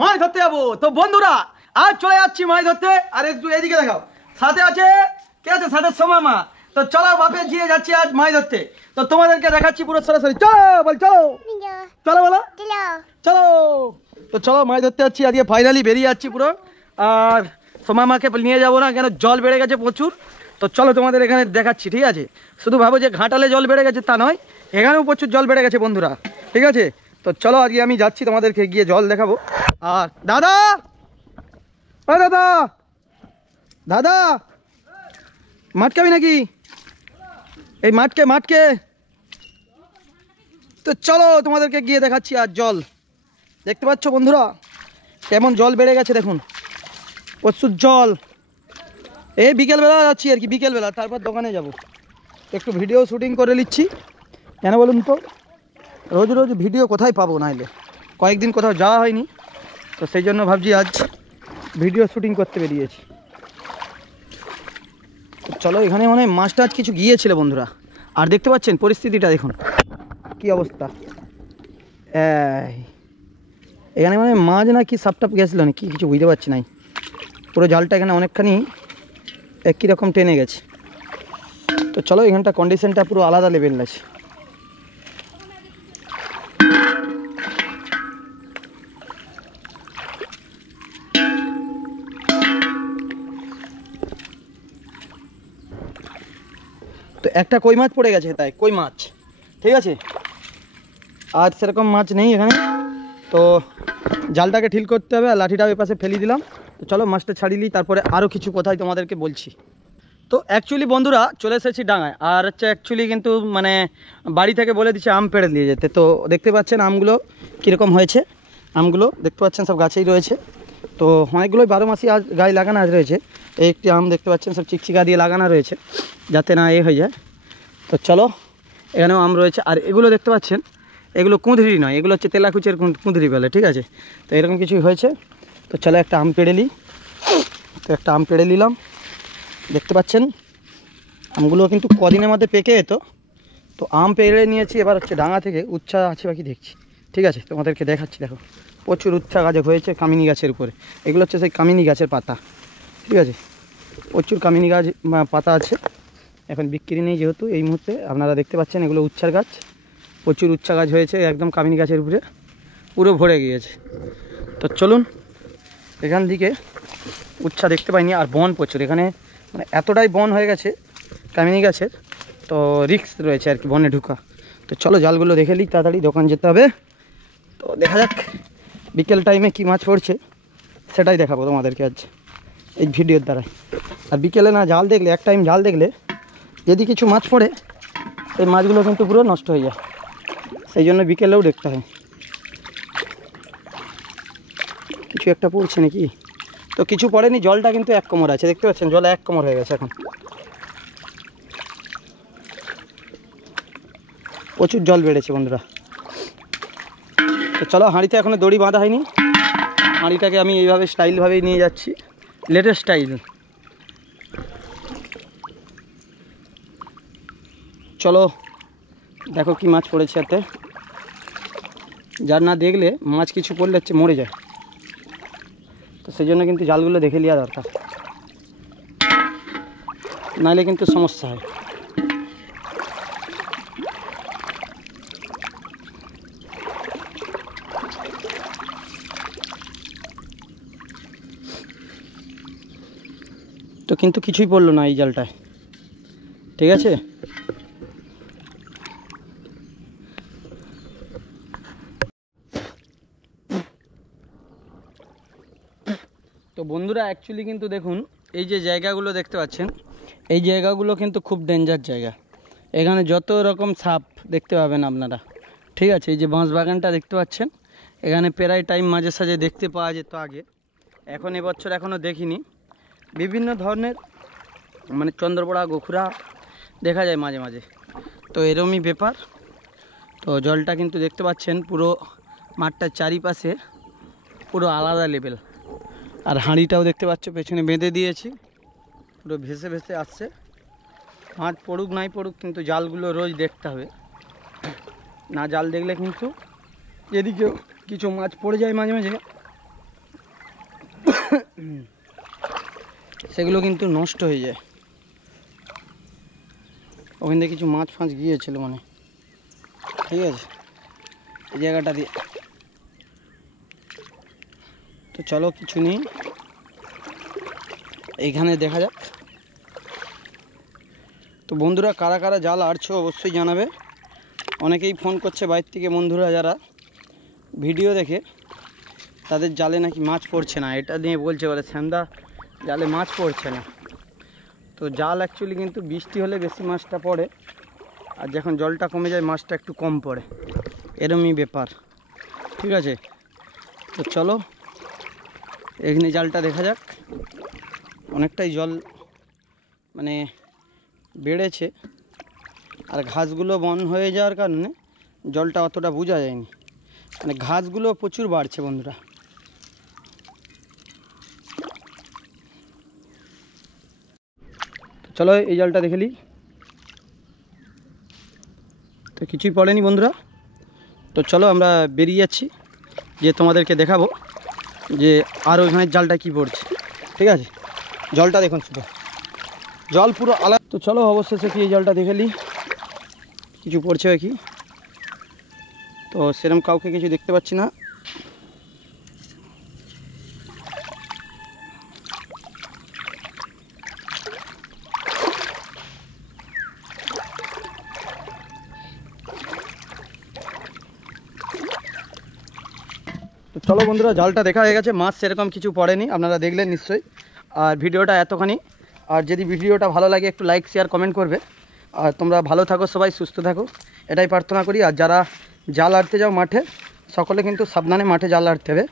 মাছ ধরতে যাবো। তো বন্ধুরা আজ চলে যাচ্ছি মাছ ধরতে। আর একটু এদিকে দেখাও, সাথে আছে কে আছে? সাথে সোমা মা। তো চলো বাপে গিয়ে যাচ্ছি আজ মাছ ধরতে। তো তোমাদেরকে দেখাচ্ছি পুরো সরাসরি। চলো বল, চলো চলো বলো চলো। তো চলো মাছ ধরতে যাচ্ছি আজকে, ফাইনালি বেরিয়ে যাচ্ছি পুরো। আর সোমা মাকে নিয়ে যাবো না, কেন জল বেড়ে গেছে প্রচুর। তো চলো তোমাদের এখানে দেখাচ্ছি, ঠিক আছে? শুধু ভাবো যে ঘাটালে জল বেড়ে গেছে তা নয়, এখানেও প্রচুর জল বেড়ে গেছে বন্ধুরা, ঠিক আছে? তো চলো আজকে আমি যাচ্ছি, তোমাদেরকে গিয়ে জল দেখাবো। আর দাদা, ও দাদা, দাদা মাঠ খাবি নাকি? এই মাঠকে তো চলো তোমাদেরকে গিয়ে দেখাচ্ছি। আর জল দেখতে পাচ্ছ বন্ধুরা কেমন জল বেড়ে গেছে, দেখুন প্রচুর জল। এই বিকেলবেলা যাচ্ছি আর কি, বিকেলবেলা তারপর দোকানে যাব, একটু ভিডিও শুটিং করে নিচ্ছি। কেন বলুন তো, রোজ রোজ ভিডিও কোথায় পাবো? নাইলে কয়েকদিন কোথাও যাওয়া হয়নি, তো সেই জন্য ভাবছি আজ ভিডিও শুটিং করতে বেরিয়েছি। চলো, এখানে মানে মাছ টাছ কিছু গিয়েছিল বন্ধুরা। আর দেখতে পাচ্ছেন পরিস্থিতিটা দেখুন কি অবস্থা। এখানে মানে মাছ না কি সাপটাপ গেছিলো না কি, কিছু বুঝতে পারছি না। পুরো জালটা এখানে অনেকখানি একই রকম টেনে গেছে। তো চলো, এখানটা কন্ডিশনটা পুরো আলাদা লেভেল আছে। তো একটা কই মাছ পড়ে গেছে, তাই কই মাছ, ঠিক আছে? আর সেরকম মাছ নেই এখানে। তো জালটাকে ঠিক করতে হবে, আর লাঠিটা ওই পাশে ফেলে দিলাম। তো চলো মাছটা ছাড়িয়ে নিই, তারপরে আরও কিছু কথাই তোমাদেরকে বলছি। তো অ্যাকচুয়ালি বন্ধুরা চলে এসেছি ডাঙায়। আর হচ্ছে অ্যাকচুয়ালি কিন্তু মানে বাড়ি থেকে বলে দিচ্ছে আম পেড়ে দিয়ে যেতে। তো দেখতে পাচ্ছেন আমগুলো কীরকম হয়েছে। আমগুলো দেখতে পাচ্ছেন সব গাছেই রয়েছে। তো অনেকগুলোই 12 মাসই আজ গায়ে লাগানো আজ রয়েছে। এই একটি আম দেখতে পাচ্ছেন সব চিকচিকা দিয়ে লাগানো রয়েছে, যাতে না হয়ে যায়। তো চলো, এখানেও আম রয়েছে। আর এগুলো দেখতে পাচ্ছেন, এগুলো কুঁদরি নয়, এগুলো হচ্ছে তেলাকুচের কুঁদরি বলে, ঠিক আছে? তো এরকম কিছুই হয়েছে। তো চলো একটা আম পেড়ে নিই। তো একটা আম পেড়ে নিলাম। দেখতে পাচ্ছেন আমগুলো কিন্তু কদিনের মধ্যে পেকে যেত। তো আম পেড়ে নিয়েছি। এবার হচ্ছে ডাঙা থেকে উচ্ছা আছে বাকি দেখছি, ঠিক আছে? তোমাদেরকে দেখাচ্ছি। দেখো প্রচুর উচ্ছা গাছ হয়েছে কামিনী গাছের উপরে। এগুলো হচ্ছে সেই কামিনী গাছের পাতা, ঠিক আছে? প্রচুর কামিনী গাছ পাতা আছে। এখন বিক্রি নেই যেহেতু এই মুহূর্তে। আপনারা দেখতে পাচ্ছেন এগুলো উচ্ছার গাছ, প্রচুর উচ্ছা গাছ হয়েছে একদম কামিনী গাছের উপরে, পুরো ভরে গিয়েছে। তো চলুন, এখান থেকে উচ্ছা দেখতে পাইনি। আর বন প্রচুর এখানে, মানে এতটাই বন হয়ে গেছে কামিনী গাছের, তো রিস্ক রয়েছে আর কি বনে ঢুকা। তো চলো জালগুলো দেখে নিই, তাড়াতাড়ি দোকান যেতে হবে। তো দেখা যাক বিকেল টাইমে কি মাছ পড়ছে, সেটাই দেখাবো তোমাদেরকে আজ এই ভিডিওর দ্বারাই। আর বিকেলে না জাল দেখলে, এক টাইম জাল দেখলে যদি কিছু মাছ পড়ে, এই মাছগুলো কিন্তু পুরো নষ্ট হয়ে যায়। সেই জন্য বিকেলেও দেখতে হয় কিছু একটা পড়ছে নাকি। তো কিছু পড়েনি, জলটা কিন্তু 1 কোমর আছে, দেখতে পাচ্ছেন জল 1 কোমর হয়ে গেছে এখন। প্রচুর জল বেড়েছে বন্ধুরা। তো চলো, হাঁড়িতে এখনো দড়ি বাঁধা হয়নি। হাঁড়িটাকে আমি এইভাবে স্টাইলভাবেই নিয়ে যাচ্ছি, লেটেস্ট স্টাইল। চলো দেখো কি মাছ পড়েছে এতে। যার না দেখলে মাছ কিছু পড়লে হচ্ছে মরে যায়। তো সেই জন্য কিন্তু জালগুলো দেখে নেওয়া দরকার, নাহলে কিন্তু সমস্যা হয়। তো কিন্তু কিছুই পড়লো না এই জালটায়, ঠিক আছে? তো বন্ধুরা অ্যাকচুয়ালি কিন্তু দেখুন, এই যে জায়গাগুলো দেখতে পাচ্ছেন, এই জায়গাগুলো কিন্তু খুব ডেঞ্জার জায়গা। এখানে যত রকম সাপ দেখতে পাবেন আপনারা, ঠিক আছে? এই যে বাঁশ বাগানটা দেখতে পাচ্ছেন, এখানে প্রায় টাইম মাঝে সাঝে দেখতে পাওয়া যেত আগে, এখন এবছর এখনও দেখিনি। বিভিন্ন ধরনের মানে চন্দ্রপড়া, গোখুরা দেখা যায় মাঝে মাঝে। তো এরমই ব্যাপার। তো জলটা কিন্তু দেখতে পাচ্ছেন পুরো মাঠটার চারিপাশে পুরো আলাদা লেভেল। আর হাঁড়িটাও দেখতে পাচ্ছ পেছনে বেঁধে দিয়েছি, পুরো ভেসে ভেসে আসছে। মাছ পড়ুক নাই পড়ুক, কিন্তু জালগুলো রোজ দেখতে হবে। না জাল দেখলে কিন্তু এদিকেও কিছু মাছ পড়ে যায় মাঝে মাঝে, সেগুলো কিন্তু নষ্ট হয়ে যায়। ওখান থেকে কিছু মাছ ফাঁস গিয়েছিল মানে, ঠিক আছে, এই জায়গাটা দিয়ে। তো চলো কিছু নেই, এইখানে দেখা যাক। তো বন্ধুরা কারা কারা জাল আটছো অবশ্যই জানাবে। অনেকেই ফোন করছে বাইরে থেকে বন্ধুরা, যারা ভিডিও দেখে তাদের জালে নাকি মাছ পড়ছে না, এটা নিয়ে বলছে, বলে শ্যামদা জালে মাছ পড়ছে না। তো জাল অ্যাকচুয়ালি কিন্তু বৃষ্টি হলে বেশি মাছটা পড়ে, আর যখন জলটা কমে যায় মাছটা একটু কম পড়ে, এরমই ব্যাপার, ঠিক আছে। তো চলো এখানে জালটা দেখা যাক। অনেকটাই জল মানে বেড়েছে, আর ঘাসগুলো বন হয়ে যাওয়ার কারণে জলটা অতটা বোঝা যায়নি, মানে ঘাসগুলো প্রচুর বাড়ছে বন্ধুরা। চলো এই জলটা দেখে নিই। তো কিছুই পড়েনি বন্ধুরা। তো চলো আমরা বেরিয়ে যাচ্ছি, যে তোমাদেরকে দেখাবো যে আর ওইখানে জালটা কি পড়ছে, ঠিক আছে। জলটা দেখুন, শুধু জল পুরো আলাদা। তো চলো অবশেষে কি এই জলটা দেখে নিই কিছু পড়ছে কি। তো সেরকম কাউকে কিছু দেখতে পাচ্ছি না। তো চলো বন্ধুরা, জালটা দেখা হয়ে গেছে, মাছ সেরকম কিছু পড়েনি, আপনারা দেখলেন নিশ্চয়ই। আর ভিডিওটা এতখানি। আর যদি ভিডিওটা ভালো লাগে একটু লাইক শেয়ার কমেন্ট করবে। আর তোমরা ভালো থাকো, সবাই সুস্থ থাকো, এটাই প্রার্থনা করি। আর যারা জাল আটতে যাও মাঠে, সকলে কিন্তু সাবধানে মাঠে জাল আটতে হবে।